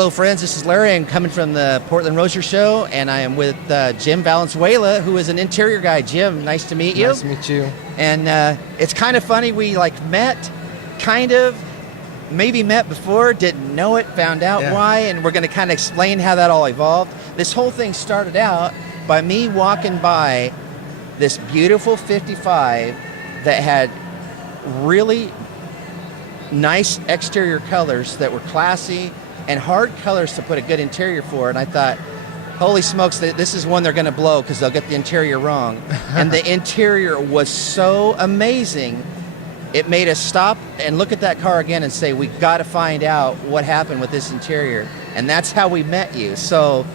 Hello, friends. This is Larry. I'm coming from the Portland Roadster Show, and I am with Jim Valenzuela, who is an interior guy. Jim, nice to meet you. Nice to meet you. And it's kind of funny. We met, maybe met before, didn't know it, found out why, and we're going to kind of explain how that all evolved. This whole thing started out by me walking by this beautiful 55 that had really nice exterior colors that were classy and hard colors to put a good interior for, and I thought, holy smokes, this is one they're going to blow because they'll get the interior wrong. And the interior was so amazing, it made us stop and look at that car again and say, we got to find out what happened with this interior. And that's how we met you. So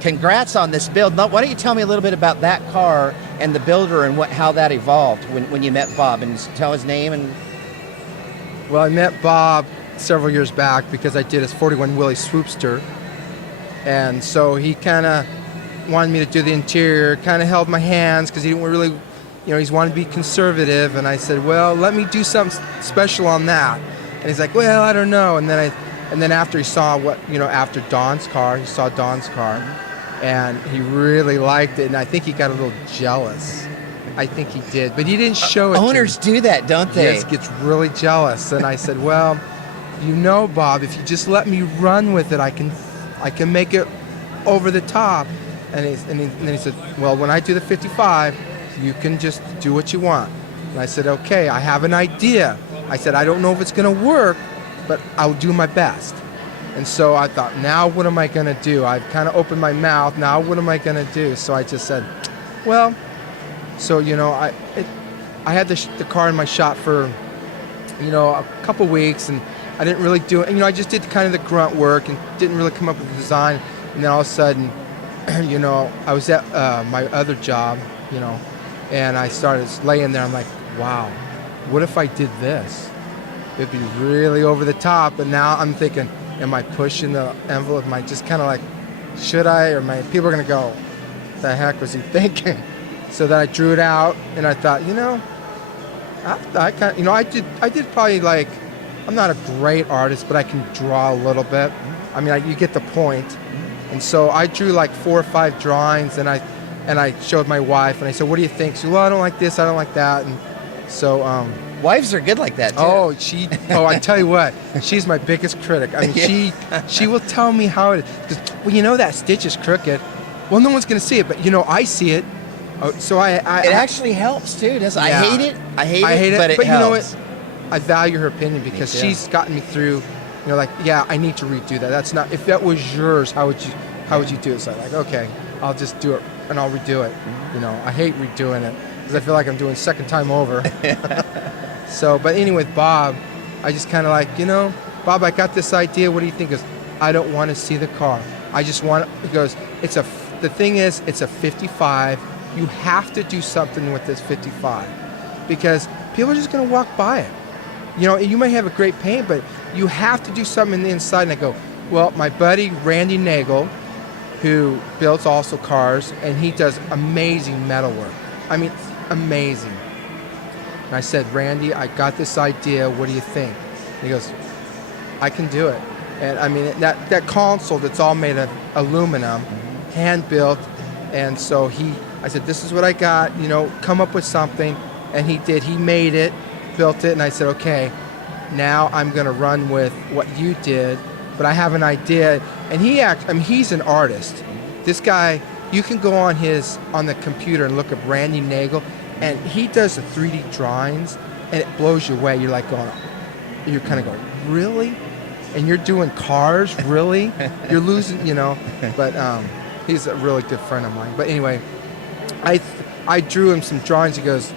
congrats on this build. Now, why don't you tell me a little bit about that car and the builder and how that evolved when you met Bob, and tell his name. And well, I met Bob several years back because I did his 41 Willie Swoopster, and so he kind of wanted me to do the interior, kind of held my hands because he didn't really, he's wanted to be conservative, and I said, well, let me do something special on that. And he's like, well, I don't know. And then after he saw after Don's car, he saw Don's car, and he really liked it, and I think he got a little jealous. I think he did, but he didn't show it. Owners do that, don't they? Yes, gets really jealous. And I said, well, Bob, if you just let me run with it, I can make it over the top. And then he said, well, when I do the 55, you can just do what you want. And I said, okay, I have an idea. I said, I don't know if it's going to work, but I'll do my best. And so I thought, now what am I going to do? I've kind of opened my mouth. Now what am I going to do? So I just said, well, so, I had the car in my shop for, a couple weeks, and I didn't really do it. I just did kind of the grunt work and didn't really come up with the design. And then all of a sudden, I was at my other job, and I started laying there. I'm like, wow, what if I did this? It'd be really over the top. But now I'm thinking, am I pushing the envelope? Am I just kind of like, should I? Or people are going to go, the heck was he thinking? So then I drew it out, and I thought, I did probably, like, I'm not a great artist, but I can draw a little bit. I mean, you get the point. And so I drew like 4 or 5 drawings, and I showed my wife, and I said, what do you think? She said, well, I don't like this, I don't like that. And so wives are good like that, too. I tell you what, she's my biggest critic. I mean, she will tell me how it is. Well, that stitch is crooked. Well, no one's going to see it, but I see it. So it actually helps too, doesn't it? Yeah. I hate it, but it helps. You know what? I value her opinion because she's gotten me through. I need to redo that. That's not. If that was yours, how would you do it? So I'm like, okay, I'll just do it and I'll redo it. I hate redoing it because I feel like I'm doing second time over. So, but anyway, with Bob, I just kind of like, Bob, I got this idea. What do you think? He goes, I don't want to see the car. I just want. He goes, the thing is, it's a 55. You have to do something with this 55 because people are just going to walk by it. You might have a great paint, but you have to do something in the inside. And I go, well, my buddy Randy Nagel, who builds also cars, and he does amazing metal work. I mean, amazing. And I said, Randy, I got this idea. What do you think? And he goes, I can do it. And I mean, that console that's all made of aluminum, hand built. And so I said, this is what I got, come up with something. And he did. He made it, built it, and I said, okay, now I'm going to run with what you did, but I have an idea. And he's an artist. This guy, you can go on the computer and look up Randy Nagel, and he does the 3D drawings, and it blows you away. You're like you're kind of going, really? And you're doing cars, really? You're losing, but he's a really good friend of mine. But anyway, I drew him some drawings. He goes,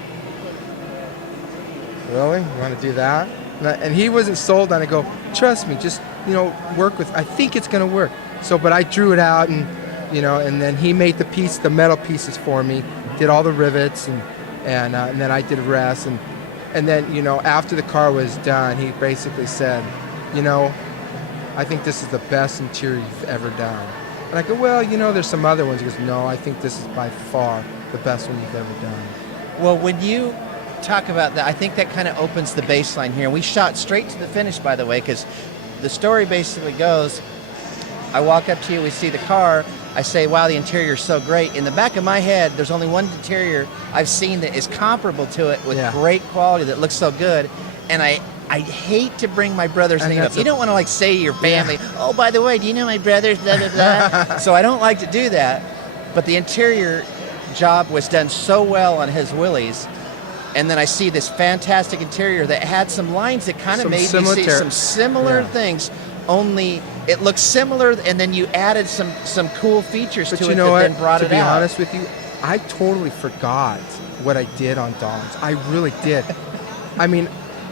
really? You want to do that? And he wasn't sold on it. I go, trust me, just, work with, I think it's going to work. So, but I drew it out, and, and then he made the metal pieces for me, did all the rivets, and then I did the rest. And then, after the car was done, he basically said, I think this is the best interior you've ever done. And I go, well, there's some other ones. He goes, no, I think this is by far the best one you've ever done. Well, when you talk about that, I think that kind of opens the baseline here. We shot straight to the finish, by the way, because the story basically goes, I walk up to you, we see the car, I say, wow, the interior is so great. In the back of my head, there's only one interior I've seen that is comparable to it with great quality that looks so good. And I hate to bring my brother's name up. You don't want to like say to your family, oh, by the way, do you know my brother's blah, blah, blah. So I don't like to do that. But the interior job was done so well on his Willys. And then I see this fantastic interior that had some lines that kind of made me see some similar things. Only it looks similar, and then you added some cool features to it that then brought it out. To be honest with you, I totally forgot what I did on Dawn's. I really did. I mean,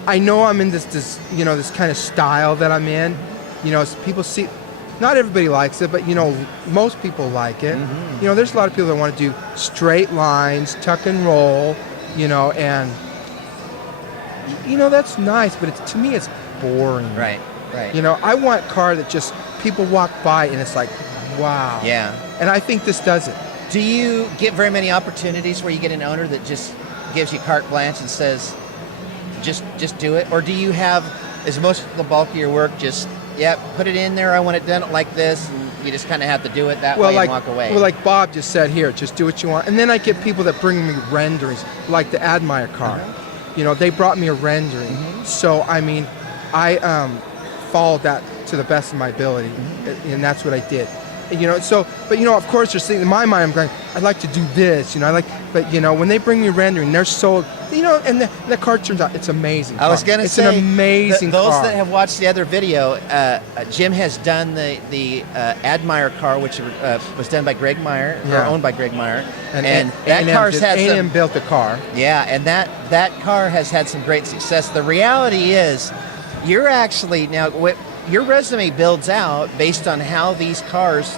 I know I'm in this you know, this kind of style that I'm in. You know, people see, not everybody likes it, but you know, most people like it. Mm-hmm. You know, there's a lot of people that want to do straight lines, tuck and roll, you know, and you know, that's nice, but to me it's boring. Right. Right. You know, I want a car that just people walk by and it's like, wow. Yeah. And I think this does it. Do you get very many opportunities where you get an owner that just gives you carte blanche and says, just do it? Or do you have, is most of the bulk of your work just, put it in there, I want it done like this, and you just kind of have to do it that way and walk away? Well, like Bob just said here, just do what you want. And then I get people that bring me renderings, like the Admire car. Mm-hmm. You know, they brought me a rendering. Mm-hmm. So, I mean, I followed that to the best of my ability, and that's what I did. And, you know, so, but you know, of course, there's things in my mind. I'm going, I'd like to do this, you know. But you know, when they bring me rendering, they're so, you know, and the car turns out it's amazing. I was going to say, it's an amazing those car. that have watched the other video, Jim has done the Admire car, which was done by Greg Meyer, or owned by Greg Meyer, and that car's had some. A&M built the car. Yeah, and that car has had some great success. The reality is, you're actually now your resume builds out based on how these cars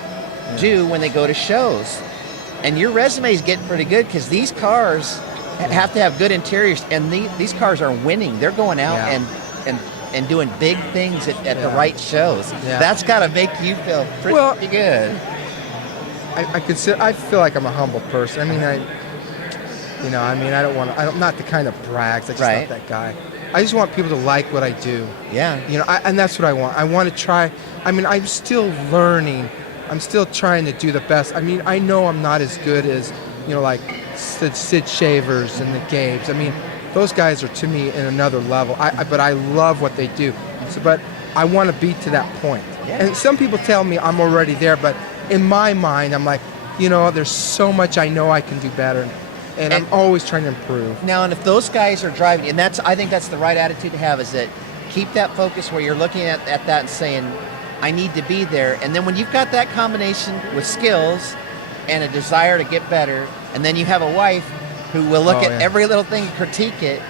do when they go to shows, and your resume is getting pretty good because these cars have to have good interiors, and these cars are winning. They're going out and doing big things at the right shows. Yeah. That's got to make you feel pretty good. I feel like I'm a humble person. I mean, I'm not the kind of brags. I'm just not that guy. I just want people to like what I do. Yeah. You know, and that's what I want. I want to try. I mean, I'm still learning. I'm still trying to do the best. I mean, I know I'm not as good as, you know, like Sid Shavers and the Gabes. I mean, those guys are to me in another level. But I love what they do. So, but I want to be to that point. Yeah. And some people tell me I'm already there, but in my mind, I'm like, you know, there's so much I know I can do better. And I'm always trying to improve. Now, and if those guys are driving, and I think that's the right attitude to have, is that keep that focus where you're looking at that and saying, I need to be there. And then when you've got that combination with skills and a desire to get better, and then you have a wife who will look at every little thing and critique it,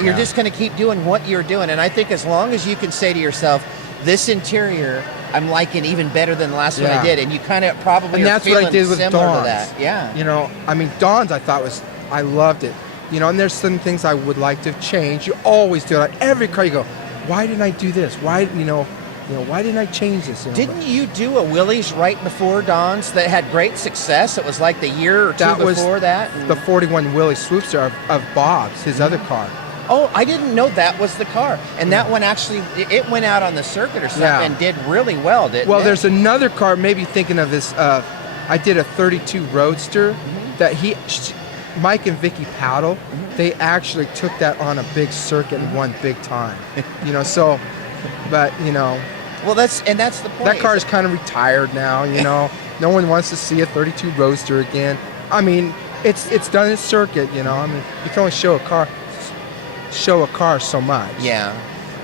you're just going to keep doing what you're doing. And I think as long as you can say to yourself, this interior I'm liking even better than the last one I did, and you kind of probably are feeling what I did with similar Dawn's. to that. Yeah. You know, I mean, Dawn's I thought I loved it. You know, and there's some things I would like to change. You always do it. Like every car you go, why didn't I do this? Why, why didn't I change this? You know, didn't you do a Willys right before Dawn's that had great success? It was like the year or two before that? The 41 Willys Swoopster of Bob's, his other car. Oh, I didn't know that was the car. And that one actually, it went out on the circuit or something and did really well, didn't it? Well, there's another car, maybe thinking of this, I did a 32 Roadster that Mike and Vicky Powdle, they actually took that on a big circuit and won big time. You know, so, but, you know. Well, that's the point. That car is kind of retired now, you know. No one wants to see a 32 Roadster again. I mean, it's done its circuit, you know. I mean, you can only show a car so much. Yeah.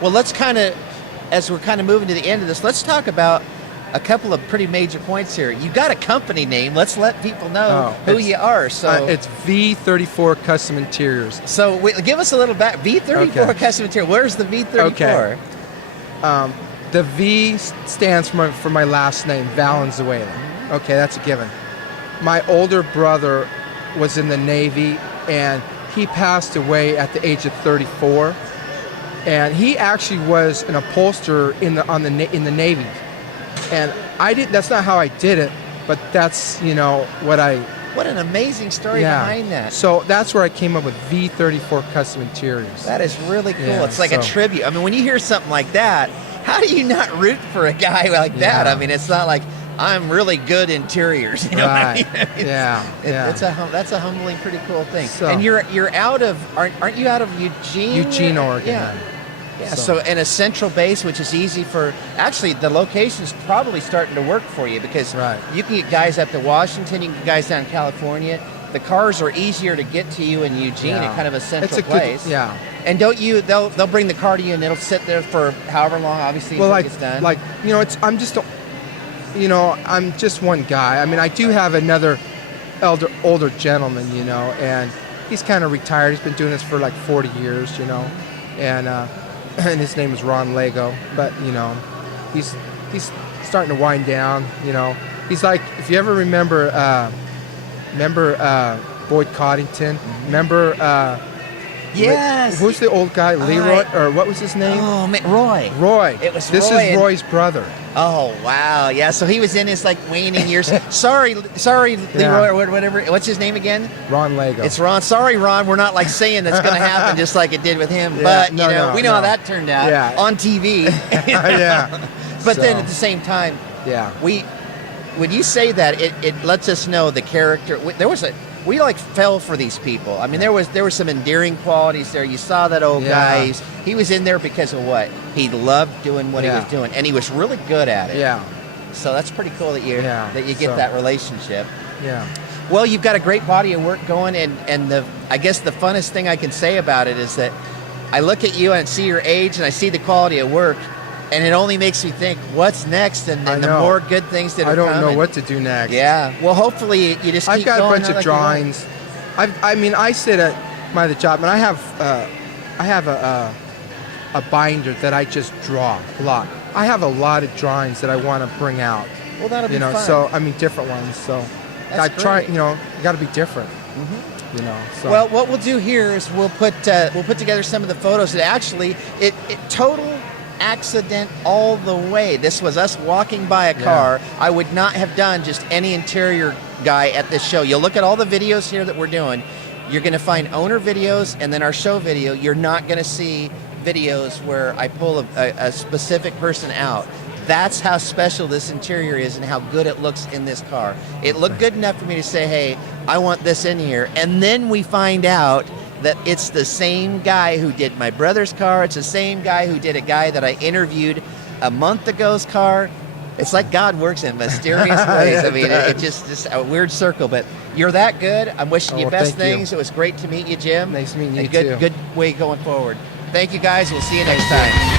Well, let's kind of, as we're kind of moving to the end of this, let's talk about a couple of pretty major points here. You got a company name. Let's let people know who you are. So it's V34 Custom Interiors. So give us a little back. V34 Custom Interior. Where's the V34? Okay. The V stands for my last name, Valenzuela. Okay, that's a given. My older brother was in the Navy, and he passed away at the age of 34, and he actually was an upholsterer in the Navy. And that's not how I did it, but that's, you know, what an amazing story behind that. So that's where I came up with V34 Custom Interiors. That is really cool. It's like a tribute. I mean, when you hear something like that, how do you not root for a guy like that? Yeah. I mean, it's not like I'm really good interiors. You know Right. what I mean? Yeah. That's a humbling, pretty cool thing. So- and you're out of aren't you out of Eugene? Eugene, Oregon. Yeah. Yeah, So- so in a central base, which is easy for, actually the location's probably starting to work for you because Right. you can get guys up to Washington, you can get guys down in California. The cars are easier to get to you in Eugene, Yeah. in kind of a central It's a place. good, yeah. And they'll bring the car to you and it'll sit there for however long, obviously, Well, until it gets done. I'm just one guy. I mean, I do have another older gentleman, and he's kind of retired. He's been doing this for like 40 years, and and his name is Ron Lego. But he's starting to wind down. He's like, if you ever remember Boyd Coddington. Remember? Yes. Who's the old guy? Leroy, or what was his name? Oh, man, Roy. Roy. It was This Roy is and- Roy's brother. Oh, wow. Yeah, so he was in his like waning years. sorry, Leroy, or whatever. What's his name again? Ron Lego. It's Ron. Sorry, Ron. We're not like saying that's going to happen just like it did with him. Yeah, But, no, we know no. how that turned out on TV. Yeah. But then So, at the same time, yeah. when you say that, it lets us know the character. We like fell for these people. I mean, there were some endearing qualities there. You saw that old guy. He was in there because of what? He loved doing what he was doing, and he was really good at it. Yeah. So that's pretty cool that you get So- that relationship. Yeah. Well, you've got a great body of work going, and I guess the funnest thing I can say about it is that I look at you and see your age, and I see the quality of work, and it only makes me think, what's next, and I the know. more good things that are I don't coming. know what to do of Yeah. Well, hopefully you just I've keep got a going bunch of like you want. drawings. I sit at my job, and I have a binder that I just draw a lot. I have a lot of drawings that I want to bring out. Well, that'll be fun. So different ones. So That's I try. great. You got to be different. So. Well, what we'll do here is we'll put together some of the photos that actually it total accident all the way. This was us walking by a car. I would not have done just any interior guy at this show. You'll look at all the videos here that we're doing. You're going to find owner videos and then our show video. You're not going to see videos where I pull a specific person out. That's how special this interior is and how good it looks in this car. It looked good enough for me to say, hey, I want this in here. And then we find out that it's the same guy who did my brother's car. It's the same guy who did a guy that I interviewed a month ago's car. It's like God works in mysterious ways. I mean, it's just a weird circle. But you're that good. I'm wishing you best thank you. things. It was great to meet you, Jim. Nice meeting you, And good too. good way going forward. Thank you, guys. We'll see you next time.